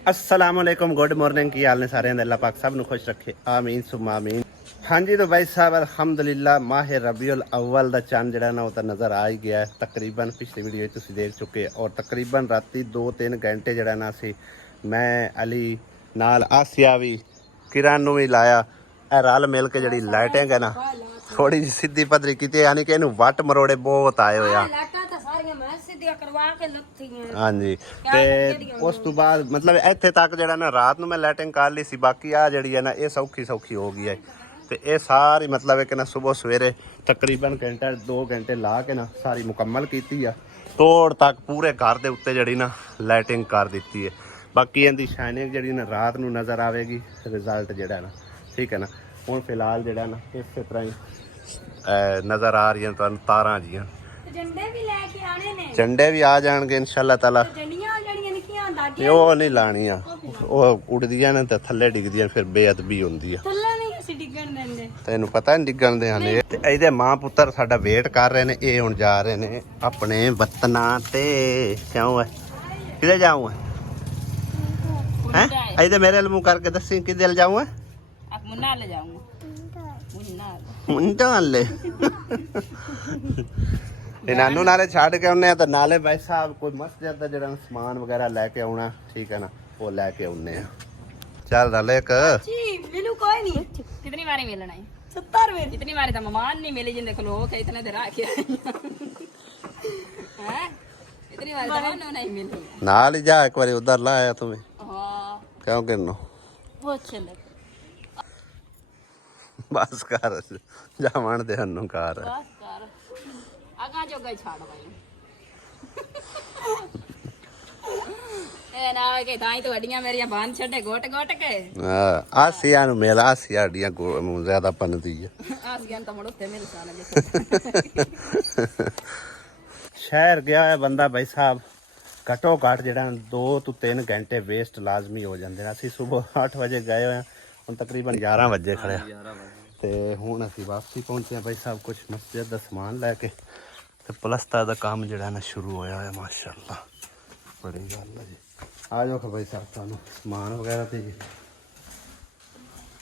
अस्सलामुअलैकुम good morning की हाल ने सारे अल्लाह पाक सब ਨੂੰ खुश रखे आमीन सुम्मा आमीन। ਹਾਂਜੀ तो भाई साहब अल्हम्दुलिल्लाह माह रबीउल अव्वल ਦਾ ਚੰਨ ਜਿਹੜਾ ਨਾ ਉਹ ਤਾਂ ਨਜ਼ਰ ਆ ਹੀ ਗਿਆ ਹੈ। ਤਕਰੀਬਨ ਪਿਛਲੀ ਵੀਡੀਓ ਤੁਸੀਂ ਦੇਖ ਚੁੱਕੇ ਔਰ ਤਕਰੀਬਨ ਰਾਤੀ 2-3 ਘੰਟੇ ਜਿਹੜਾ ਨਾ ਸੀ ਮੈਂ ਅਲੀ ਨਾਲ ਆਸਿਆ ਵੀ ਕਿਰਨ ਨੂੰ ਵੀ ਲਾਇਆ ਇਹ ਰਲ ਮਿਲ ਕੇ ਜਿਹੜੀ ਲਾਈਟਿੰਗ ਹੈ ਨਾ ਥੋੜੀ ਜਿਹੀ ਸਿੱਧੀ ਪੱਧਰੀ ਕੀਤੀ ਯਾਨੀ ਕਿ ਇਹਨੂੰ ਵੱਟ ਮਰੋੜੇ ਬਹੁਤ ਆਏ ਹੋਇਆ। ਹਾਂਜੀ ਤੇ ਉਸ ਤੋਂ ਬਾਅਦ ਮਤਲਬ ਇੱਥੇ ਤੱਕ ਜਿਹੜਾ ਨਾ ਰਾਤ ਨੂੰ ਮੈਂ ਲਾਈਟਿੰਗ ਕਰ ਲਈ ਸੀ ਬਾਕੀ ਆ ਜਿਹੜੀ ਹੈ ਨਾ ਇਹ ਸੌਖੀ ਹੋ ਗਈ ਹੈ ਤੇ ਇਹ ਸਾਰੀ ਮਤਲਬ ਕਿ ਨਾ ਸਵੇਰ ਸਵੇਰੇ ਤਕਰੀਬਨ ਘੰਟਾ 2 ਘੰਟੇ ਲਾ ਕੇ ਨਾ ਸਾਰੀ ਮੁਕੰਮਲ ਕੀਤੀ ਆ ਤੋੜ ਤੱਕ ਪੂਰੇ ਘਰ ਦੇ ਉੱਤੇ ਜਿਹੜੀ ਨਾ ਲਾਈਟਿੰਗ ਕਰ ਦਿੱਤੀ ਹੈ। ਬਾਕੀ ਇਹਦੀ ਸ਼ਾਈਨਿੰਗ ਜਿਹੜੀ ਨਾ ਰਾਤ ਨੂੰ ਨਜ਼ਰ ਆਵੇਗੀ ਰਿਜ਼ਲਟ ਜਿਹੜਾ ਨਾ ਠੀਕ ਹੈ ਨਾ। ਹੁਣ ਫਿਲਹਾਲ ਜਿਹੜਾ ਨਾ ਇਸੇ ਤਰ੍ਹਾਂ ਹੀ ਨਜ਼ਰ ਆ ਰਹੀਆਂ ਤੁਹਾਨੂੰ ਤਾਰਾਂ ਜੀਆਂ ਝੰਡੇ ਵੀ ਆ ਜਾਣਗੇ ਇਨਸ਼ਾਅੱਲਾ ਤਾਲਾ। ਉਹ ਨਹੀਂ ਲਾਣੀਆਂ ਉਹ ਉੜਦੀਆਂ ਨੇ ਤੇ ਥੱਲੇ ਡਿੱਗਦੀਆਂ ਫਿਰ ਬੇਅਦਬੀ ਹੁੰਦੀ ਆ ਤੈਨੂੰ ਪਤਾ ਨਹੀਂ ਡਿੱਗਣ ਦੇ ਹਲੇ। ਤੇ ਇਹਦੇ ਮਾਂ ਪੁੱਤਰ ਸਾਡਾ ਵੇਟ ਕਰ ਰਹੇ ਨੇ ਇਹ ਹੁਣ ਜਾ ਰਹੇ ਨੇ ਆਪਣੇ ਵਤਨਾਂ ਤੇ। ਕਿਉਂ ਹੈ ਕਿਧਰ ਜਾਊਂ ਹੈ ਇਹਦੇ ਮੇਰੇ ਮੂੰਹ ਕਰਕੇ ਦੱਸੀ ਕਿਧਰ ਜਾਊਂ ਮੁੰਡਾ ਲੈ ਜਾਊਂਗਾ ਮੁੰਡਾ ਲੈ ਤੇ ਨਾਨੂ ਨਾਲੇ ਛੱਡ ਕੇ ਆਉਨੇ ਆ ਤਾਂ ਨਾਲੇ ਭਾਈ ਸਾਹਿਬ ਕੋਈ ਮਸਜਿਦ ਦਾ ਜਿਹੜਾ ਸਮਾਨ ਵਗੈਰਾ ਲੈ ਕੇ ਆਉਣਾ ਠੀਕ ਹੈ ਨਾ ਉਹ ਲੈ ਕੇ ਆਉਨੇ ਆ। ਚੱਲ ਰਲ ਇੱਕ ਜੀ ਮੈਨੂੰ ਕੋਈ ਨਹੀਂ ਕਿਤਨੀ ਵਾਰੀ ਮਿਲਣਾ ਹੈ 70 ਰੁਪਏ ਇਤਨੀ ਵਾਰੀ ਤਾਂ ਮਮਾਨ ਨਹੀਂ ਮਿਲੇ ਜਿੰਦੇ ਕੋਲ ਕੇ ਇਤਨੇ ਦੇ ਰੱਖ ਕੇ ਹੈ ਇਤਨੀ ਵਾਰੀ ਤਾਂ ਉਹਨੂੰ ਨਹੀਂ ਮਿਲੀ ਨਾਲ ਹੀ ਜਾ ਇੱਕ ਵਾਰੀ ਉਧਰ ਲਾਇਆ ਤੂੰ ਹਾਂ ਕਿਉਂ ਕਿੰਨੋ ਬਹੁਤ ਚੰਗਾ ਬਸ ਕਰ ਜਾਵਣ ਦੇ ਹੰਨੂ ਕਾਰ ਬਸ ਕਰ ਆਗਾ ਜੋਗਾ ਛਾੜ ਭਾਈ ਇਹ ਨਾ ਕਿ ਤਾਂ ਹੀ ਤੁਹਾਡੀਆਂ ਮੇਰੀਆਂ ਬਾਂਝ ਛੱਡੇ ਗੋਟ ਕੇ ਆਸੀਆ ਨੂੰ ਮਿਲ ਆਸੀਆ ਡੀਆਂ ਜ਼ਿਆਦਾ ਪਨਦੀ ਆ ਆਸੀਆਂ ਤਾਂ ਮੁੜ ਤੇ ਮਿਲ ਸਾਨਾ ਸ਼ਹਿਰ ਗਿਆ ਹੋਇਆ ਬੰਦਾ ਭਾਈ ਸਾਹਿਬ ਘਟੋ ਘੱਟ ਜਿਹੜਾ 2 ਤੋਂ 3 ਘੰਟੇ ਵੇਸਟ ਲਾਜ਼ਮੀ ਹੋ ਜਾਂਦੇ ਨੇ। ਅਸੀਂ ਸਵੇਰ 8 ਵਜੇ ਗਏ ਹੋਏ ਹਾਂ ਹੁਣ ਤਕਰੀਬਨ 11 ਵਜੇ ਖੜਿਆ ਤੇ ਹੁਣ ਅਸੀਂ ਵਾਪਸੀ ਪਹੁੰਚੇ ਹਾਂ ਭਾਈ ਸਾਹਿਬ ਕੁਝ ਮਸਜਿਦ ਦਾ ਸਮਾਨ ਲੈ ਕੇ ਤੇ ਪਲਸਤਰ ਦਾ ਕੰਮ ਜਿਹੜਾ ਨਾ ਸ਼ੁਰੂ ਹੋਇਆ ਹੋਇਆ ਮਾਸ਼ਾਅੱਲਾ ਬੜੀ ਗੱਲ ਹੈ ਜੀ। ਆ ਜਾਓ ਭਾਈ ਸਾਹਿਬ ਤੁਹਾਨੂੰ ਸਮਾਨ ਵਗੈਰਾ ਤੇ ਜੀ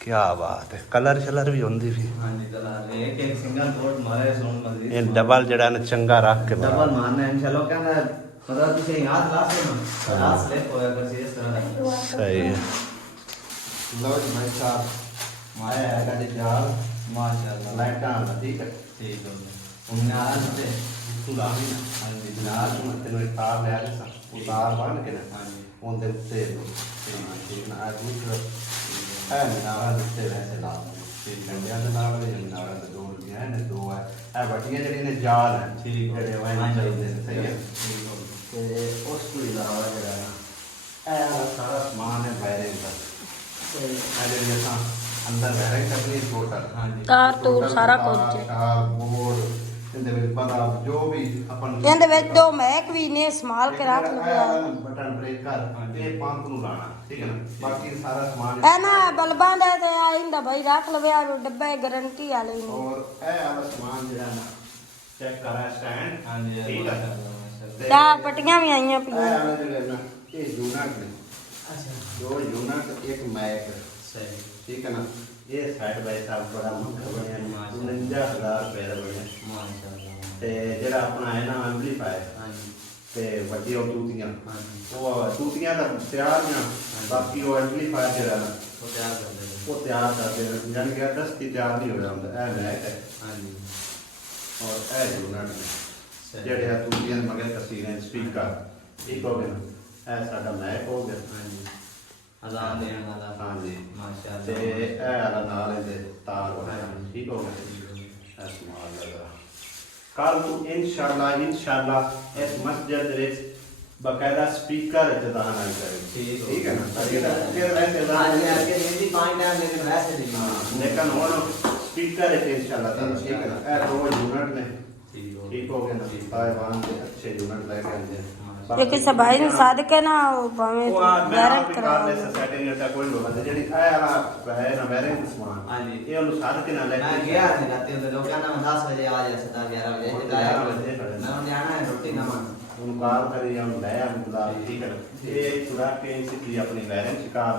ਕੀ ਬਾਤ ਹੈ ਕਲਰ ਸ਼ਲਰ ਵੀ ਹੁੰਦੀ ਵੀ ਹਾਂਜੀ ਕਲਰ ਇੱਕ ਸਿੰਗਲ ਕੋਟ ਮਾਰੇ ਸੋਨ ਮਜ਼ਰੀ ਇਹ ਡਬਲ ਜਿਹੜਾ ਨਾ ਚੰਗਾ ਰੱਖ ਕੇ ਡਬਲ ਮਾਰਨਾ ਇਨਸ਼ਾਅੱਲਾ ਕਹਿੰਦਾ ਪਤਾ ਤੁਸੀਂ ਯਾਦ ਲਾ ਸਕਦੇ ਹੋ ਲਾਸ ਲੈ ਹੋਇਆ ਕਰ ਇਸ ਤਰ੍ਹਾਂ ਦਾ ਸਹੀ ਹੈ। ਲਓ ਜੀ ਭਾਈ ਸਾਹਿਬ ਮਾਇਆ ਹੈਗਾ ਜੀ ਜਾਲ ਮਾਸ਼ਾਅੱਲਾ ਲਾਈਟਾਂ ਦਾ ਠੀਕ ਹੈ ਠੀਕ ਹੋ ਹੁਣ ਨਾਲ ਤੇ ਸੁਲਾ ਵੀ ਨਾ ਹਾਂਜੀ ਨਾਲ ਨੂੰ ਤੈਨੂੰ ਇੱਕ ਤਾਰ ਲਿਆ ਜਿਹਾ ਉਤਾਰ ਬੰਨ ਕੇ ਨਾ ਹਾਂਜੀ ਉਹਦੇ ਉੱਤੇ ਠੀਕ ਨਾ ਆ ਦੂਸਰਾ ਹੈ ਨਾਲਾਂ ਦੇ ਉੱਤੇ ਵੈਸੇ ਲਾ ਠੀਕ ਡੰਡਿਆਂ ਦੇ ਨਾਲ ਵੀ ਨਾਲਾਂ ਦੇ ਦੋ ਲੱਗੀਆਂ ਨੇ ਦੋ ਹੈ ਇਹ ਵੱਡੀਆਂ ਜਿਹੜੀਆਂ ਨੇ ਜਾਲ ਹੈ ਠੀਕ ਜਿਹੜੇ ਵਾਂ ਚਾਹੀਦੇ ਨੇ ਸਹੀ ਹੈ। ਠੀਕ ਹੋ ਤੇ ਉਸ ਤੋਂ ਇਲਾਵਾ ਜਿਹੜਾ ਨਾ ਇਹ ਸਾਰਾ ਸਮਾਨ ਹੈ ਵਾਇਰਿੰਗ ਦਾ ਤੇ ਇਹ ਜਿਹੜੇ ਤਾਂ ਅੰਦਰ ਵਾਇਰਿੰਗ ਕਰਨੀ ਟੋਟਲ ਹਾਂਜੀ ਤਾਰ ਤੂਰ ਸਾਰਾ ਕੁਝ ਬੋਰਡ ਇਹਦੇ ਵਿੱਚ ਬੜਾ ਜੋ ਵੀ ਆਪਾਂ ਇਹਦੇ ਵਿੱਚ ਦੋ ਮੈਕ ਵੀ ਨੇ ਸੰਭਾਲ ਕੇ ਰੱਖ ਲਿਆ ਬਟਨ ਬ੍ਰੇਕ ਕਰ ਤੇ ਪੰਪ ਨੂੰ ਲਾਣਾ ਠੀਕ ਹੈ ਨਾ ਬਾਕੀ ਸਾਰਾ ਸਮਾਨ ਇਹ ਨਾ ਬਲਬਾਂ ਦਾ ਤੇ ਆਇੰਦਾ ਭਾਈ ਰੱਖ ਲਵੇ ਆ ਡੱਬੇ ਗਾਰੰਟੀ ਵਾਲੇ ਨੇ ਔਰ ਇਹ ਵਾਲਾ ਸਮਾਨ ਜਿਹੜਾ ਨਾ ਚੈੱਕ ਕਰਾ ਸਟੈਂਡ ਹਾਂਜੀ ਠੀਕ ਹੈ ਤਾਂ ਪਟੀਆਂ ਵੀ ਆਈਆਂ ਇਹ ਪਈਆਂ ਵਾਲਾ ਜਿਹੜਾ ਨਾ ਇਹ ਯੂਨਿਟ ਨੇ ਅੱਛਾ ਦੋ ਯੂਨਿਟ ਇੱਕ ਮੈਕ ਸਹੀ ਠੀਕ ਹੈ ਨਾ ਇਹ ਸਾਈਡ ਬਾਈ ਸਾਈਡ ਬੜਾ ਮੁੱਖ ਬਣਿਆ 49000 ਰੁਪਏ ਦਾ ਬਣਿਆ ਮਾਸ਼ਾਅੱਲਾ ਤੇ ਜਿਹੜਾ ਆਪਣਾ ਹੈ ਨਾ ਐਂਪਲੀਫਾਇਰ ਹਾਂਜੀ ਤੇ ਵੱਡੀ ਉਹ ਟੂਟੀਆਂ ਹਾਂਜੀ ਉਹ ਟੂਟੀਆਂ ਤਾਂ ਤਿਆਰ ਨੇ ਬਾਕੀ ਉਹ ਐਂਪਲੀਫਾਇਰ ਜਿਹੜਾ ਨਾ ਉਹ ਤਿਆਰ ਕਰ ਦੇ ਉਹ ਤਿਆਰ ਕਰਦੇ ਨੇ ਜਾਨ ਕਿ ਦਸਤੀ ਤਿਆਰ ਨਹੀਂ ਹੋਇਆ ਹੁੰਦਾ ਇਹ ਮੈਕ ਹੈ ਹਾਂਜੀ ਔਰ ਇਹ ਯੂਨਿਟ ਜਿਹੜੇ ਆ ਟੂਟੀਆਂ ਦੇ ਮਗਰ ਤਸਵੀਰਾਂ ਸਪੀਕਰ ਠੀਕ ਹੋ ਗਿਆ ਇਹ ਸਾਡਾ ਮੈਕ ਹੋ ਗਿਆ ਹਾਂਜੀ ਅਜ਼ਾਨ ਦੇਣ ਵਾਲਾ ਹਾਂਜੀ ਮਾਸ਼ਾਅੱਲਾ ਤੇ ਇਹ ਵਾਲਾ ਨਾਲ ਇਹਦੇ ਤਾਰ ਹੋਇਆ ਠੀਕ ਹੋ ਗਿਆ ਇਹ ਸਮਾਨ ਲਗਾ ਕੱਲ ਨੂੰ ਇਨਸ਼ਾਅੱਲਾ ਇਸ ਮਸਜਿਦ ਦੇ ਵਿੱਚ ਬਕਾਇਦਾ ਸਪੀਕਰ ਜਦਾਨ ਆਈ ਕਰੇ ਠੀਕ ਹੈ ਨਾ ਫਿਰ ਵੈਸੇ आज मैं आपके हिंदी पॉइंट है लेकिन वैसे नहीं ਹਾਂ ਲੇਕਿਨ ਹੁਣ ਸਪੀਕਰ ਹੈ ਇਨਸ਼ਾਅੱਲਾ ਠੀਕ ਹੈ ਨਾ ਇਹ ਦੋ ਯੂਨਿਟ ਨੇ ਠੀਕ ਹੋ ਗਏ ਨਾ ਤਾਇਵਾਨ ਦੇ ਅੱਛੇ ਯੂਨਿਟ ਲੈ ਕੇ ਆਉਂਦੇ ਇਹ ਕਿਸੇ ਭਾਈ ਨੂੰ ਸਾਧ ਕੇ ਨਾ ਭਾਵੇਂ ਉਹ ਆ ਮੈਂ ਗਾਰੰਟ ਕਰਾ ਕਰਾ ਲੈ ਸੈਟਿੰਗ ਦਾ ਕੋਈ ਲੋੜ ਨਹੀਂ ਜਿਹੜੀ ਇਹ ਵਾਲਾ ਹੈ ਨਾ ਵੈਰਿੰਗ ਸਮਾਨ ਹਾਂਜੀ ਇਹ ਉਹਨੂੰ ਸਾਧ ਕੇ ਨਾ ਲੈ मैं ਕੇ गया नहीं रात में लोग कहना मैं 10 बजे आ जा सकता 11 बजे और 11 बजे खड़े। मैं उन्हें आना है रोटी ना मान ਉਹਨੂੰ ਕਾਰ ਕਰੀ ਜਾਂ ਲੈ ਆ ਬੁਲਾ ਠੀਕ ਹੈ ਇਹ ਚੁਰਾ ਕੇ ਸਿੱਧੀ ਆਪਣੀ ਵਾਇਰਿੰਗ ਚਕਾਰ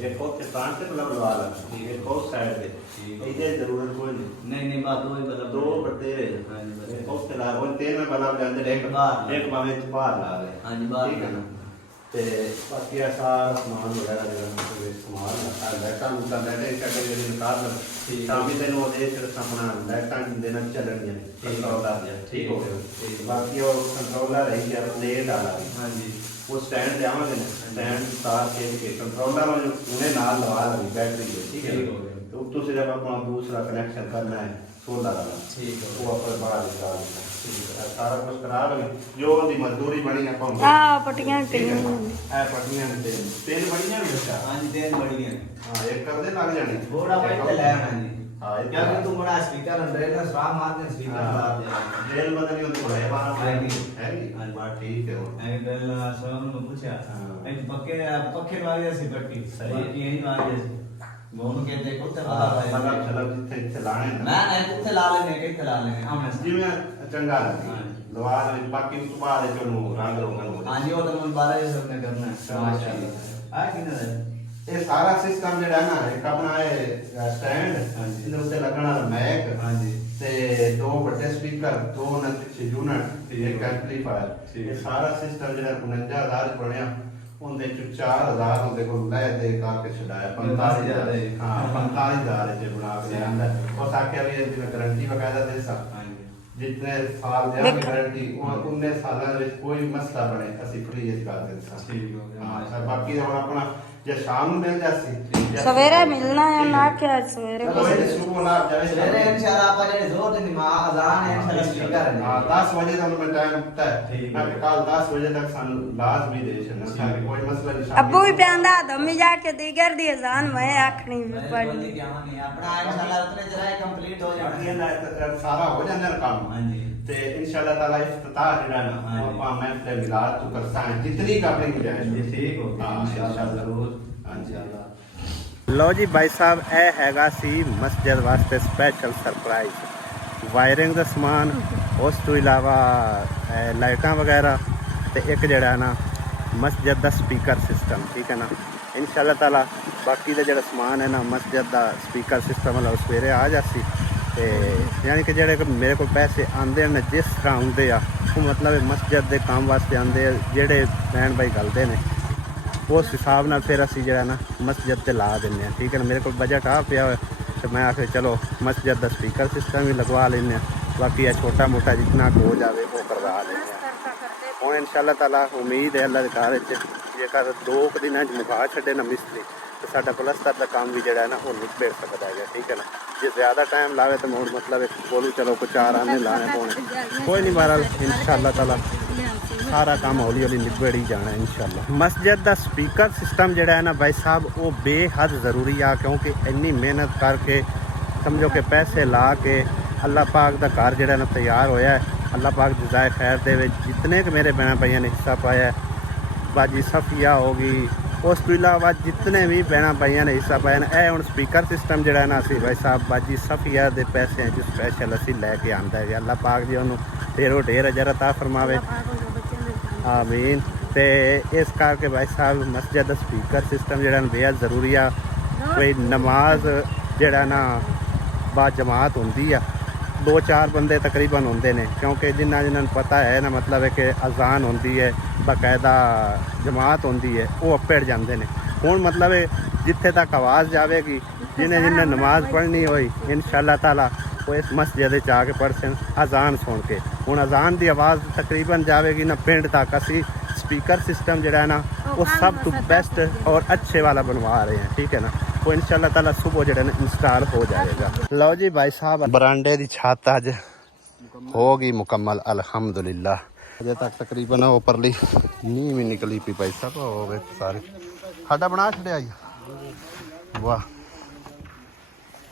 ਇਹ ਕੋਤੇ ਟ੍ਰਾਂਸ ਤੇ ਲਵਾ ਲਾ ਇਹ ਕੋਸ ਸਾਈਡ ਤੇ ਇਹਦੇ ਜ਼ਰੂਰਤ ਕੋਈ नहीं बात वही मतलब ਦੋ ਵੱਡੇ हाँ जी बस ਕੋਤੇ ਲਾ ਉਹ ਤੇਲ ਮੈਂ ਬਣਾ ਜਾਂਦੇ ਇੱਕ ਬਾਵੇਂ ਚ ਬਾਹਰ ਲਾ ਲੈ हाँ जी बात ਠੀਕ ਹੈ ਨਾ ਤੇ ਬਾਕੀ ਆ ਸਾਰਾ ਸਮਾਨ ਵਗੈਰਾ ਜਿਹੜਾ ਮਤਲਬ ਇਸਤੇਮਾਲ ਕਰਦਾ ਲਾਈਟਾਂ ਨੂੰ ਤਾਂ ਲੈਟੇ ਕੱਢੇ ਜਿਹੜੇ ਨਿਕਾਲ ਤਾਂ ਵੀ ਤੈਨੂੰ ਉਹਦੇ ਚ ਆਪਣਾ ਲਾਈਟਾਂ ਦੇ ਨਾਲ ਚੱਲਣੀਆਂ ਕੰਟਰੋਲਰ ਜਿਹਾ ਠੀਕ ਹੋ ਗਿਆ ਬਾਕੀ ਉਹ ਕੰਟਰੋਲਰ ਹੈ ਕਿ ਪਲੇਟ ਵਾਲਾ हाँ जी ਉਹ ਸਟੈਂਡ ਲਿਆਵਾਂਗੇ ਨਾ ਸਟੈਂਡ ਤਾਰ ਕੇ ਕੰਟਰੋਲਰ ਉਹਨੇ ਨਾਲ ਲਵਾ ਲਈ ਬੈਟਰੀ ਦੇ ਠੀਕ ਹੈ तो तो सिर्फ अपना दूसरा कनेक्शन करना है सोलर वाला ठीक है वो अपने बाहर निकाल सारा कुछ करा लगे जो उनकी मजदूरी बनी है आ पट्टियां करियां ए पट्टियां तेल बड़ी जानी बच्चा हाँ जी तेल बड़ी है हां एक कर दे लग जानी थोड़ा बहुत ले आना जी हां क्या कि तुम बड़ा स्पीकर अंदर ना स्वाद मारते स्पीकर लगा दे तेल बदली होती है बाहर है कि हां बात ठीक है वो एंगल सोम ने पूछा ए पक्के वाली सी पट्टी सही यही वाली सी दोनों के देखो ते मतलब चलो जिथे इथे लाने ना ना कुत्ते ला लेने के ला लेने हमने जिवें चंगा लगे लवा ले बाकी उस बाद जो रंग रोगन हां जी वो तो मन 12 सबने करना है माशाल्लाह आ कि ना ये सारा सिस्टम जेड़ा ना एक अपना है स्टैंड इधर उसे लगना मैक हाँ जी ते दो बड़े स्पीकर दो ना पीछे यूनिट एक एम्पलीफायर ये सारा सिस्टम जेड़ा 49000 बनया उनदे 4000 उनदे को ले दे करके छडाया 45000 हां 45000 च बना के आंदा और साके भी इसमें गारंटी बकायदा दे सब जितने साल देंगे गारंटी उन्ने सालों में कोई मसला बने असि फ्री इस कर दे सब ठीक हो गया हां बाकी और अपना जे शाम में मिल जासी सवेरे मिलना है ना क्या सवेरे कोई सुबह ना जावे सवेरे इंशाल्लाह आप जने जोर दिन नमाज अजान है इंशाल्लाह स्पीकर है हां 10 बजे तक मैं टाइम होता है मैं कल 10 बजे तक सन लाजमी दे छना ताकि कोई मसला नहीं अब्बू भी प्यांदा दमी जाके दीगर दी अजान मैं आखनी में पढ़नी अपना इंशाल्लाह उतने जरा कंप्लीट हो जाना ये सारा हो जाना काम हां जी ते इंशाल्लाह ताला इफ्तिताह जेड़ा ना आपा महफिल मिलाद तो करसा है जितनी का अपनी गुंजाइश ठीक हो गया इंशाल्लाह जरूर हां जी ਲਓ ਜੀ ਭਾਈ ਸਾਹਿਬ ਇਹ ਹੈਗਾ ਸੀ ਮਸਜਿਦ ਵਾਸਤੇ ਸਪੈਸ਼ਲ ਸਰਪ੍ਰਾਈਜ਼ ਵਾਇਰਿੰਗ ਦਾ ਸਮਾਨ ਉਸ ਤੋਂ ਇਲਾਵਾ ਲਾਈਟਾਂ ਵਗੈਰਾ ਤੇ ਇੱਕ ਜਿਹੜਾ ਨਾ ਮਸਜਿਦ ਦਾ ਸਪੀਕਰ ਸਿਸਟਮ ਠੀਕ ਹੈ ਨਾ ਇਨਸ਼ਾਅੱਲਾ ਤਾਲਾ ਬਾਕੀ ਦਾ ਜਿਹੜਾ ਸਮਾਨ ਹੈ ਨਾ ਮਸਜਿਦ ਦਾ ਸਪੀਕਰ ਸਿਸਟਮ ਵਾਲਾ ਸਵੇਰੇ ਆ ਜਾਸੀ ਤੇ ਯਾਨੀ ਕਿ ਜਿਹੜੇ ਮੇਰੇ ਕੋਲ ਪੈਸੇ ਆਉਂਦੇ ਨੇ ਜਿਸ ਤਰ੍ਹਾਂ ਆਉਂਦੇ ਆ ਉਹ ਮਤਲਬ ਮਸਜਿਦ ਦੇ ਕੰਮ ਵਾਸਤੇ ਆਉਂਦੇ ਆ ਜਿਹੜੇ ਭੈਣ ਭਾਈ ਗਲਦੇ ਨੇ उस हिसाब नाल फिर असी जो ना मस्जिद से ला दें ठीक है ना मेरे को बजट आ पिया तो मैं आखिर चलो मस्जिद का स्पीकर सिस्टम भी लगवा लें बाकी यह छोटा मोटा जितना हो जाए वो करवा लें हूँ इंशाअल्लाह ताला उम्मीद है अल्लाह के घर जेकर 2 दिन मुका छे ना मिस्त्री तो साडा पलस्तर का काम भी जोड़ा ना वो निबड़ सकता है ठीक है ना जे ज़्यादा टाइम लावे तो मुड़ मतलब बोलू चलो कुछ 4 आने लाने पौने कोई नहीं बहरहाल इंशाअल्लाह ताला सारा काम हौली हौली निबड़ ही जाना है इंशाअल्लाह मस्जिद का स्पीकर सिस्टम जोड़ा है ना भाई साहब वो बेहद ज़रूरी आ क्योंकि इन्नी मेहनत करके समझो कि पैसे ला के अल्लाह पाक का घर जोड़ा ना तैयार होया है अल्लाह पाक जज़ाए खैर दे जितने के मेरे भैन भाइयों ने हिस्सा पाया है बाजी सफिया होगी उस तो इलावा जितने भी भैन भाइयों ने हिस्सा पाया ना यह हूँ स्पीकर सिस्टम जोड़ा है ना असी भाई साहब बाजी सफिया के पैसे जो स्पैशल असी लैके आंदा है अल्लाह पाक जी उन्होंने ढेरों ढेर अजर अता फरमावे आमीन ते इस करके भाई साहब मस्जिद का स्पीकर सिस्टम जोड़ा बेहद ज़रूरी आ भाई नमाज जोड़ा ना बा जमात होंदी आ 2-4 बंदे तकरीबन होंदे ने क्योंकि जिन्होंने पता है ना मतलब है कि अजान होंदी है बाकायदा जमात होंदी है वो अपेड़ जाते हैं हुण मतलब है जिथे तक आवाज़ जाएगी जिन्हें जिन्हें नमाज पढ़नी होई इंशाअल्लाह ताला वो इस मस्जिद आके पढ़ सन अजान सुन के हूँ अजान की आवाज़ तकरीबन जाएगी ना पिंड तक असी स्पीकर सिस्टम जोड़ा है ना वो सब तो बेस्ट और अच्छे वाला बनवा रहे हैं ठीक है ना वो इंशाअल्लाह ताला सुबह जो ना इंस्टॉल हो जाएगा लो जी भाई साहब बरांडे की छत अज होगी मुकम्मल अल्हम्दुलिल्लाह अजे तक तकरीबन उपरली नींव भी निकली पी भाई साहब हो सारे खाडा बना छड़िया जी वाह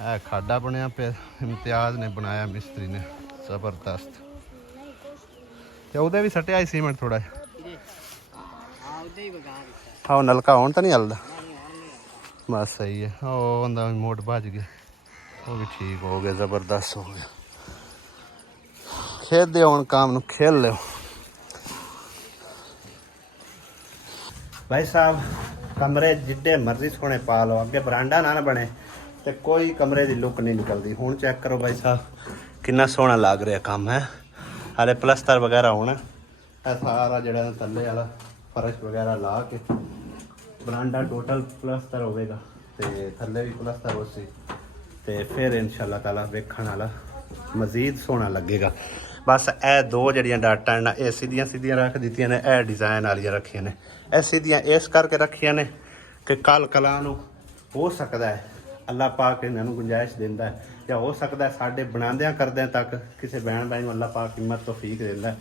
है खाडा बनया पे इम्तियाज ने बनाया मिस्त्री ने जबरदस्त तो उदे भी सटिया ही सीमेंट थोड़ा हाँ नलका हुण तो नहीं हलदा बस सही है वो बंदा मोट भज गया वो भी ठीक हो गया जबरदस्त हो गया खेल दे हुण काम नूं खेल लो ਭਾਈ ਸਾਹਿਬ ਕਮਰੇ ਜਿੱਡੇ ਮਰਜ਼ੀ ਸੋਹਣੇ ਪਾ ਲਓ, ਅੱਗੇ ਬਰਾਂਡਾ ਨਾ ਬਣੇ ਤੇ ਕੋਈ ਕਮਰੇ ਦੀ ਲੁੱਕ ਨਹੀਂ ਨਿਕਲਦੀ। ਹੁਣ ਚੈੱਕ ਕਰੋ ਭਾਈ ਸਾਹਿਬ ਕਿੰਨਾ ਸੋਹਣਾ ਲੱਗ ਰਿਹਾ ਕੰਮ ਹੈ। ਹਾਲੇ ਪਲਸਤਰ ਵਗੈਰਾ ਹੋਣਾ, ਇਹ ਸਾਰਾ ਜਿਹੜਾ ਥੱਲੇ ਵਾਲਾ ਫਰਸ਼ ਵਗੈਰਾ ਲਾ ਕੇ ਬਰਾਂਡਾ ਟੋਟਲ ਪਲਸਤਰ ਹੋਵੇਗਾ ਤੇ ਥੱਲੇ ਵੀ ਪਲਸਤਰ ਹੋਸੀ ਤੇ ਫਿਰ ਇਨਸ਼ਾਅੱਲਾ ਤਾਲਾ ਵੇਖਣ ਵਾਲਾ ਮਜ਼ੀਦ ਸੋਹਣਾ ਲੱਗੇਗਾ। ਬਸ ਇਹ ਦੋ ਜਿਹੜੀਆਂ ਡਾਟਾਂ ਨੇ ਇਹ ਸਿੱਧੀਆਂ ਸਿੱਧੀਆਂ ਰੱਖ ਦਿੱਤੀਆਂ ਨੇ, ਇਹ ਡਿਜ਼ਾਈਨ ਵਾਲੀਆਂ ਰੱਖੀਆਂ ਨੇ। ਇਹ ਸਿੱਧੀਆਂ ਇਸ ਕਰਕੇ ਰੱਖੀਆਂ ਨੇ ਕਿ ਕੱਲ ਕਲਾ ਨੂੰ ਹੋ ਸਕਦਾ ਹੈ ਅੱਲਾਹ ਪਾਕ ਇਹਨਾਂ ਨੂੰ ਗੁੰਜਾਇਸ਼ ਦਿੰਦਾ ਹੈ, ਜਾਂ ਹੋ ਸਕਦਾ ਹੈ ਸਾਡੇ ਬਣਾਉਂਦਿਆਂ ਕਰਦਿਆਂ ਤੱਕ ਕਿਸੇ ਬਹਿਣ ਬਾਈ ਨੂੰ ਅੱਲਾਹ ਪਾਕ ਹਿੰਮਤ ਤੌਫੀਕ ਦਿੰਦਾ ਹੈ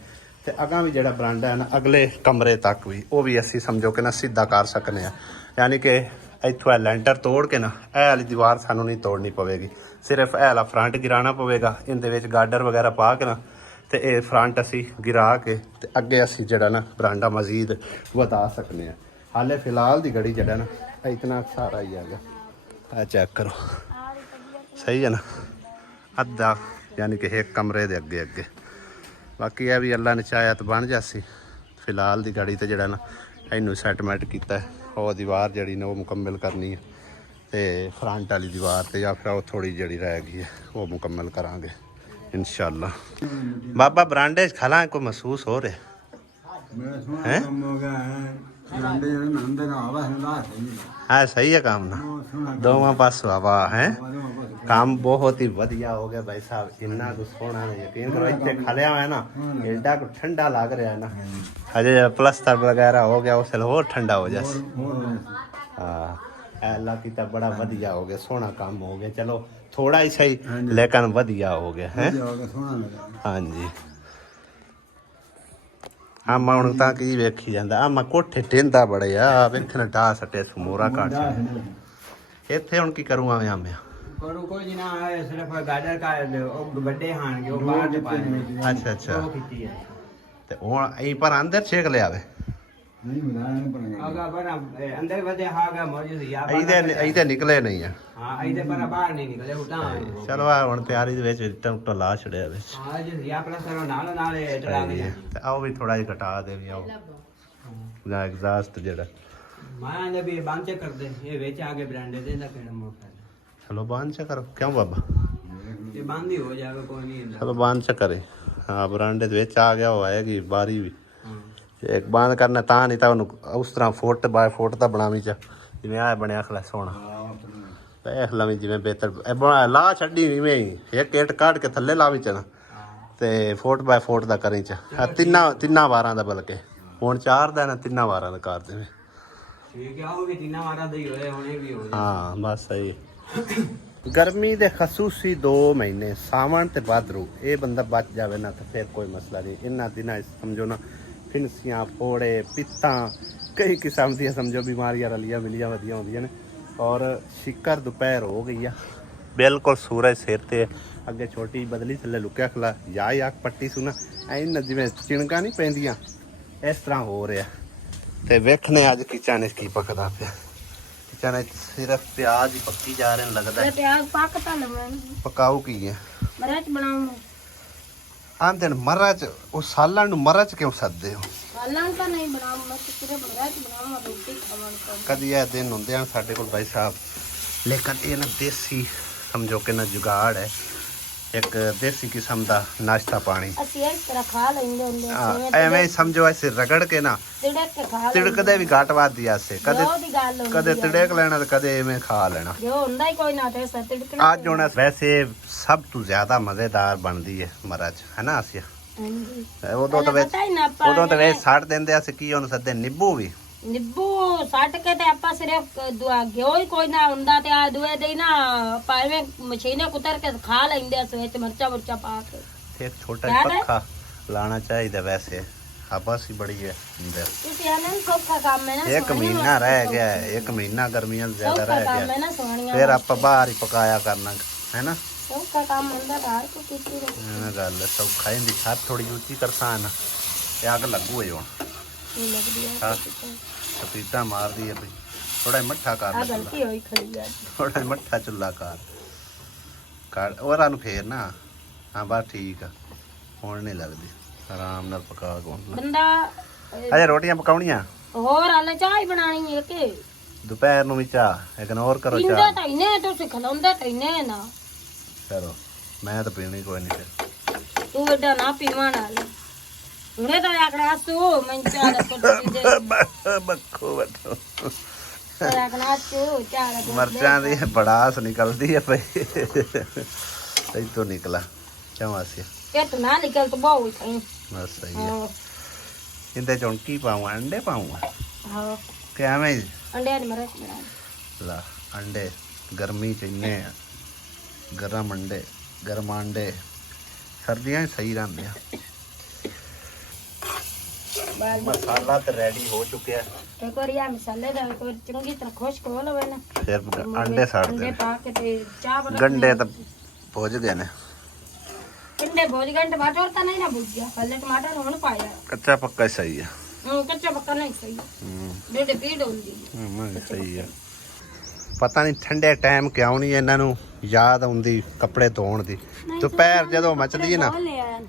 ਤੇ ਅਗਾਂ ਵੀ ਜਿਹੜਾ ਬਰਾਂਡਾ ਹੈ ਨਾ ਅਗਲੇ ਕਮਰੇ ਤੱਕ ਵੀ ਉਹ ਵੀ ਅਸੀਂ ਸਮਝੋ ਕਿ ਨਾ ਸਿੱਧਾ ਕਰ ਸਕਨੇ ਆ। ਯਾਨੀ ਕਿ ਇੱਥੋਂ ਇਹ ਲੈਂਟਰ ਤੋੜ ਕੇ ਨਾ ਇਹ ਵਾਲੀ ਦੀਵਾਰ ਸਾਨੂੰ ਨਹੀਂ ਤੋੜਨੀ ਪਵੇਗੀ, ਸਿਰਫ ਇਹ ਵਾਲਾ ਫਰੰਟ ਗਿਰਾਣਾ ਪਵੇਗਾ। ਇਹਦੇ ਵਿੱਚ ਗਾਰਡਰ ਵਗੈਰਾ ਪਾ ਕੇ ਨਾ ਤੇ ਇਹ ਫਰੰਟ ਅਸੀਂ ਗਿਰਾ ਕੇ ਤੇ ਅੱਗੇ ਅਸੀਂ ਜਿਹੜਾ ਨਾ ਬਰਾਂਡਾ ਮਜ਼ੀਦ ਵਧਾ ਸਕਨੇ ਆ। ਹਾਲੇ ਫਿਲਹਾਲ ਦੀ ਘੜੀ ਜਿਹੜਾ ਨਾ ਇਤਨਾ ਸਾਰਾ ਹੀ ਹੈਗਾ। ਆ ਚੈੱਕ ਕਰੋ, ਸਹੀ ਹੈ ਨਾ, ਅੱਧਾ ਯਾਨੀ ਕਿ ਇੱਕ ਕਮਰੇ ਦੇ ਅੱਗੇ ਅੱਗੇ। ਬਾਕੀ ਇਹ ਵੀ ਅੱਲਾ ਨੇ ਚਾਹਿਆ ਤਾਂ ਬਣ ਜਾਸੀ। ਫਿਲਹਾਲ ਦੀ ਘੜੀ ਤੇ ਜਿਹੜਾ ਨਾ ਇਹਨੂੰ ਸੈਟਮੈਂਟ ਕੀਤਾ ਹੈ। ਉਹ ਦੀਵਾਰ ਜਿਹੜੀ ਨੇ ਉਹ ਮੁਕੰਮਲ ਕਰਨੀ ਹੈ ਤੇ ਫਰੰਟ ਵਾਲੀ ਦੀਵਾਰ ਤੇ ਜਾਂ ਫਿਰ ਉਹ ਥੋੜੀ ਜਿਹੜੀ ਰਹਿ ਗਈ ਹੈ ਉਹ ਮੁਕੰਮਲ ਕਰਾਂਗੇ इंशाल्लाह। बाबा बरांडे खला को महसूस हो रहे हैं? हाँ सही है काम ना, दोवां पासों हवा है। काम बहुत ही वधिया हो गया भाई साहब, इन्ना कुछ सोना नहीं यकीन करो। इतने खलिया हुआ है ना, एडा को ठंडा लग रहा है ना, अजय प्लस्तर वगैरह हो गया उससे और ठंडा हो जाए। हाँ अल्लाह की तो बड़ा वधिया हो गया, सोना काम हो गया। चलो थोड़ा ही सही लेकिन वधिया हो गया है। हाँ जी हाँ मैं हूँ तो की वेखी जाता आ मैं कोठे टेंदा बड़े आ वेखने टा सटे समोरा काट इत्थे हुण की करूँगा मैं करू कोई ना है, सिर्फ गार्डर का बड़े हां जो बाहर दे पाए। अच्छा अच्छा ते हुण यहीं पर अंदर छेक ले आवे नहीं मिला आगा पर अंदर वदे हागा मौजूद या इधर निकले नहीं है। हां इधर पर बाहर नहीं निकले उठा। चलो आ हुण तैयारी दे विच टम ला छड़िया विच। हां जी या प्लस करो नाल नाल टरा के ते आओ भी थोड़ा ही घटा दे भी आओ ना एग्जॉस्ट जेड़ा मैं जब ये बांचे कर दे ये वेच आगे ब्रांडे दे ना केड़ा मोड़। चलो बांध से करो क्यों बाबा ये बांधी हो जाएगा कोई नहीं। चलो बांध से करे। हाँ बरांडे दे विच आ गया हो आएगी बारी भी एक बांध करना ता नहीं था उस तरह फुट बाय फुट दा बनावी च जिवें आ बनया खला सोना देख लवी जिवें बेहतर ला छड्डी इवें ही एक गेट काट के थल्ले लावी च ना ते फुट बाय फुट दा करी च तिन्ना वारां दा बल्कि हुण 4 दा ना 3 वारां दा कर देवे। ठीक है वो भी 3 वारां दा ही होए हुणे भी हो। हाँ बस सही। गर्मी दे खसूसी 2 महीने सावन ते भादरू ये बंदा बच जावे ना तो फिर कोई मसला नहीं। इन्ना दिनां समझो ना फिनसियां फोड़े पित्तां कई किस्म दी समझो बीमारियां रलियां मिलियां वधियां होंदियां ने। और शिकर दोपहर हो गई है बिल्कुल सूरज सिर ते अगे छोटी बदली थले लुकिया खला या पट्टी सुना इन जिवें चिणका नहीं पैंदियां इस तरह हो रहा ते वेखने अज किचन की पकदा पिया। किचन सिर्फ प्याज ही पक्की जा रहे हैं लगदा है। प्याज पकता लमन पकाऊ की है मरच बनाऊं आंदे मरच उस सालन नु मरच क्यों सददे हो? सालन का नहीं बनाऊं मैं सिर्फ मरच बनाऊं रोटी खावन का। कदी ये दिन होंदे हैं साडे कोल भाई साहब, लेकिन ये ना देसी समझो कि ना जुगाड़ है एक देसी किस्म दा नाश्ता पानी ਅਸੀਂ ਇਸ ਤਰ੍ਹਾਂ ਖਾ ਲੈਂਦੇ ਹੁੰਦੇ ਐਵੇਂ ਸਮਝੋ ऐसे रगड़ के ना ਤਿੜਕ ਕੇ ਖਾ ਤਿੜਕਦੇ ਵੀ ਘੱਟ ਵੱਧ ਦਿਆ ਸੇ ਕਦੇ ਉਹਦੀ ਗੱਲ ਹੁੰਦੀ ਕਦੇ ਤਿੜਕ ਲੈਣਾ ਤੇ ਕਦੇ ਐਵੇਂ ਖਾ ਲੈਣਾ ਜੋ ਹੁੰਦਾ ਹੀ ਕੋਈ ਨਾ ਤੇ ਤਿੜਕਣਾ। ਅੱਜ ਹੁਣ ਵੈਸੇ ਸਭ ਤੋਂ ਜ਼ਿਆਦਾ ਮਜ਼ੇਦਾਰ ਬਣਦੀ ਹੈ ਮਰਚ ਹੈ ਨਾ ਆਸੀਆ। ਹਾਂਜੀ ਉਦੋਂ ਤਾਂ ਵੇ ਛੱਡ ਦਿੰਦੇ ਅਸੀਂ ਕੀ ਉਹਨੂੰ ਸੱਦੇ ਨਿੰਬੂ ਵੀ ਨਿੰਬੂ ਸੱਟ ਕੇ ਤੇ ਆਪਾਂ ਸਿਰਫ ਘਿਓ ਹੀ ਕੋਈ ਨਾ ਹੁੰਦਾ ਤੇ ਆ ਦੂਏ ਦੇ ਨਾ ਪਾਵੇਂ ਮਸ਼ੀਨੇ ਕੁਤਰ ਕੇ ਖਾ ਲੈਂਦੇ ਆ ਵਿੱਚ ਮਿਰਚਾ ਮੁਰਚਾ ਪਾ ਕੇ। एक छोटा ही पक्का लाना चाहिए वैसे हबस ही बड़ी है अंदर। ਤੁਸੀਂ ਇਹਨਾਂ ਨੂੰ ਸੌਖਾ ਕੰਮ ਹੈ ਨਾ 1 महीना रह गया है 1 महीना गर्मियां ज्यादा रह ਕੰਮ गया ਹੈ ਨਾ ਸੋਹਣੀਆਂ फिर आप बाहर ही पकाया करना है ना। ਸੌਖਾ ਕੰਮ ਹੁੰਦਾ ਘਰ ਕੋ ਕੀਤੀ ਰਹੀ गल सौखा ही छत थोड़ी ऊंची करसा ना ते अग लगू है हुन ਲੱਗਦੀ ਹੈ सपीटा मार दी है भाई थोड़ा मट्ठा कर ਆ ਗਲਤੀ ਹੋਈ ਖੜੀ ਆ थोड़ा मट्ठा चुल्ला कर और आनु फेर ना। हाँ बस ठीक है हुण नहीं लगदी आराम नाल पका गो ਬੰਦਾ अजे रोटियां पकाउणियां ਹੋਰ ਹਾਲੇ ਚਾਹ ਹੀ ਬਣਾਣੀ ਹੈ ਕਿ ਦੁਪਹਿਰ ਨੂੰ ਵੀ ਚਾਹ ਇਗਨੋਰ ਕਰੋ ਪੀਂਦੇ ਚਾਹ ਤਾਂ ਇਨੇ ਤੁਸੀਂ ਖਲਾਉਂਦੇ ਤਾਂ ਇਨੇ ਨਾ ਚਲੋ ਮੈਂ ਤਾਂ ਪੀਣੀ ਕੋਈ ਨਹੀਂ ਫਿਰ ਤੂੰ ਵੱਡਾ ਨਾ ਪੀਵਾਂ ਨਾਲ ਹੁਣੇ ਤਾਂ ਆਕੜਾ ਸੂ ਮੈਂ ਚਾਹ ਦਾ ਕੁੱਟ ਦੇ ਬੱਖੋ ਬੱਠੋ ਆਕੜਾ ਸੂ ਚਾਹ ਦਾ ਮਰਚਾਂ ਦੀ ਬੜਾਸ ਨਿਕਲਦੀ ਹੈ ਪਈ ਤੋਂ ਨਿਕਲਾ ਕਿਉਂ ਆਸਿਆ ਇਹ ਤਾਂ ਨਾ ਨਿਕਲ ਤਾਂ ਬਹੁਤ ਸਹੀ ਬਸ ਸਹੀ ਹੈ ਇੰਦੇ ਚੋਂ ਕੀ ਪਾਵਾਂ ਅੰਡੇ ਪਾਵਾਂ ਹਾਂ ਕਿ ਐਵੇਂ ਹੀ? ਅੰਡੇ ਦੀ ਮਰਚ ਬਣਾ ਲਾ ਅੰਡੇ ਗਰਮੀ ਚ ਇੰਨੇ ਆ ਗਰਮ ਅੰਡੇ ਗਰਮ ਅੰਡੇ ਸਰਦੀਆਂ 'ਚ ਸਹੀ ਰਹਿੰਦੇ ਆ ਮਸਾਲਾ ਤਾਂ ਰੈਡੀ ਹੋ ਚੁੱਕਿਆ ਇੱਕ ਵਾਰੀ ਆ ਮਸਾਲੇ ਦਾ ਇੱਕ ਵਾਰ ਚੰਗੀ ਤਰ੍ਹਾਂ ਖੁਸ਼ਕ ਹੋ ਲਵੇ ਨਾ ਫਿਰ ਅੰਡੇ ਸਾੜਦੇ ਅੰਡੇ ਨੇ ਪਾ ਕੇ ਤੇ ਚਾਹ ਬਣਾ ਗੰਡੇ ਤਾਂ ਪੁੱਜ ਗਏ ਨੇ ਅੰਡੇ ਭੁੱਜ ਗਏ ਟਮਾਟਰ ਤਾਂ ਨਹੀਂ ਨਾ ਭੁੱਜ ਗਿਆ ਕੱਲੇ ਟਮਾਟਰ ਹੁਣ ਪਾਇਆ ਕੱਚਾ ਪੱਕਾ ਹੀ ਸਹੀ ਆ ਕੱਚਾ ਪੱਕਾ ਨਹੀਂ ਸਹੀ ਹੂੰ ਡੇਢ ਪੀੜ ਹੁੰਦੀ ਸਹੀ ਆ ਪਤਾ ਨਹੀਂ ਠੰਡੇ ਟਾਈਮ ਕਿਉਂ ਨਹੀਂ ਇਹਨਾਂ ਨੂੰ ਯਾਦ ਆਉਂਦੀ ਕੱਪੜੇ ਧੋਣ ਦੀ ਦੁਪਹਿਰ ਜਦੋਂ ਮੱਚਦੀ ਹੈ ਨਾ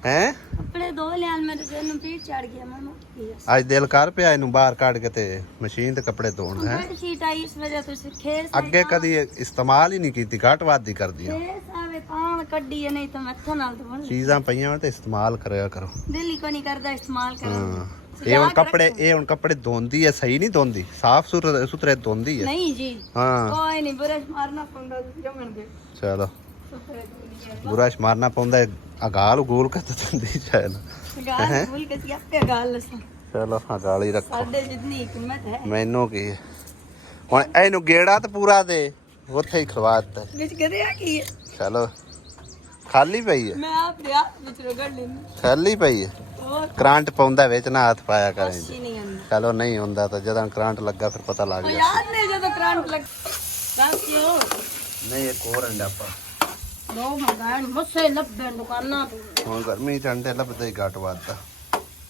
ਹੈ ਕੱਪੜੇ ਧੋ ਲਿਆ ਮੇਰੇ ਸਿਰ ਨੂੰ ਪੀੜ ਚੜ ਗਿਆ ਮਮਾ ਅੱਜ ਦਿਲ ਕਰ ਪਿਆ ਇਹਨੂੰ ਬਾਹਰ ਕੱਢ ਕੇ ਤੇ ਮਸ਼ੀਨ ਤੇ ਕੱਪੜੇ ਧੋਣ ਹੈ ਬੈੱਡ ਸ਼ੀਟ ਆਈ ਇਸ ਵਜ੍ਹਾ ਤੋਂ ਖੇਸ ਅੱਗੇ ਕਦੀ ਇਸਤੇਮਾਲ ਹੀ ਨਹੀਂ ਕੀਤੀ ਘੱਟ ਵੱਧ ਹੀ ਕਰਦੀਆਂ ਆਵੇ ਤਾਂ ਕੱਢੀ ਨਹੀਂ ਤਾਂ ਮੱਥੋਂ ਨਾਲ ਧੋਣ ਚੀਜ਼ਾਂ ਪਈਆਂ ਹੋਣ ਤੇ ਇਸਤੇਮਾਲ ਕਰਿਆ ਕਰੋ ਦਿਲ ਹੀ ਕੋਈ ਨਹੀਂ ਕਰਦਾ ਇਸਤੇਮਾਲ ਕਰਨ ਹਾਂ ਇਹ ਹੁਣ ਕੱਪੜੇ ਧੋਂਦੀ ਹੈ ਸਹੀ ਨਹੀਂ ਧੋਂਦੀ ਸਾਫ ਸੁਥਰੇ ਧੋਂਦੀ ਹੈ ਨਹੀਂ ਜੀ ਹਾਂ ਕੋਈ ਨਹੀਂ ਬੁਰਸ਼ ਮਾਰਨਾ ਪੈਂਦਾ ਜਮਣ ਦੇ ਚਲੋ ਬੁਰਸ਼ ਮਾਰਨਾ ਪੈਂਦਾ ਅਗਾਲ ਉਗੂਲ ਕੇ ਧੋਂਦੀ ਸ਼ਾਇਦ ਗਾਲ ਭੁੱਲ ਕੇ ਸੀ ਆਪੇ ਗਾਲ ਲਸਾਂ ਚਲੋ ਅਗਾਲ ਹੀ ਰੱਖੋ ਸਾਡੇ ਜਿੰਨੀ ਕੀਮਤ ਹੈ ਮੈਨੂੰ ਕੀ ਹੈ ਹੁਣ ਇਹਨੂੰ ਗੇੜਾ ਤਾਂ ਪੂਰਾ ਦੇ ਉੱਥੇ ਹੀ ਖਵਾ ਦਿੱਤਾ ਵਿੱਚ ਕਦੇ ਆ ਕੀ ਹੈ ਚਲੋ ਖਾਲੀ ਪਈ ਹੈ ਮੈਂ ਆਪ ਰਿਆ ਵਿੱਚ ਰਗੜ ਲੈਂਦੀ ਖਾਲੀ ਪਈ ਹੈ ਹੋਰ ਕਰੰਟ ਪਾਉਂਦਾ ਵਿੱਚ ਨਾ ਹੱਥ ਪਾਇਆ ਕਰੇ ਕੁਛ ਨਹੀਂ ਆਂਦਾ ਚਲੋ ਨਹੀਂ ਹੁੰਦਾ ਤਾਂ ਜਦੋਂ ਕਰੰਟ ਲੱਗਾ ਫਿਰ ਪਤਾ ਲੱਗ ਗਿਆ ਯਾਦ ਨਹੀਂ ਜਦੋਂ ਕਰੰਟ ਲੱਗ ਦੱਸਿਓ ਨਹੀਂ ਇੱਕ ਹੋਰ ਅੰਡਾ ਪਾ ਦੋ ਮੰਗਾਣ ਮੁੱਸੇ ਲੱਭੇ ਦੁਕਾਨਾਂ ਤੋਂ ਹੁਣ ਗਰਮੀ ਚ ਅੰਡੇ ਲੱਭਦੇ ਹੀ ਘੱਟ ਵੱਧਦਾ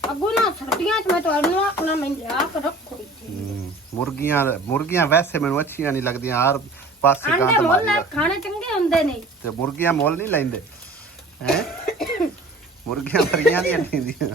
ਅੱਗੋਂ ਨਾ ਸਰਦੀਆਂ ਚ ਮੈਂ ਤੁਹਾਨੂੰ ਆਖਣਾ ਮੈਂ ਲਿਆ ਕੇ ਰੱਖੋ ਇੱਥੇ ਮੁਰਗੀਆਂ ਵੈਸੇ ਮੈਨੂੰ ਅੱਛੀਆਂ ਨਹੀਂ ਲੱਗਦੀਆਂ ਹਰ ਪਾਸੇ ਅੰਡੇ ਗੰਦ ਮੁੱਲ ਮਾਰੀ ਖਾਣੇ ਚੰਗੇ ਹੁੰਦੇ ਨੇ ਤੇ ਮੁਰਗੀਆਂ ਮੁੱਲ ਨਹੀਂ ਲੈਂਦੇ ਹੈ ਮੁਰਗੀਆਂ ਫਰੀਆਂ ਦੀਆਂ ਲੈਂਦੀਆਂ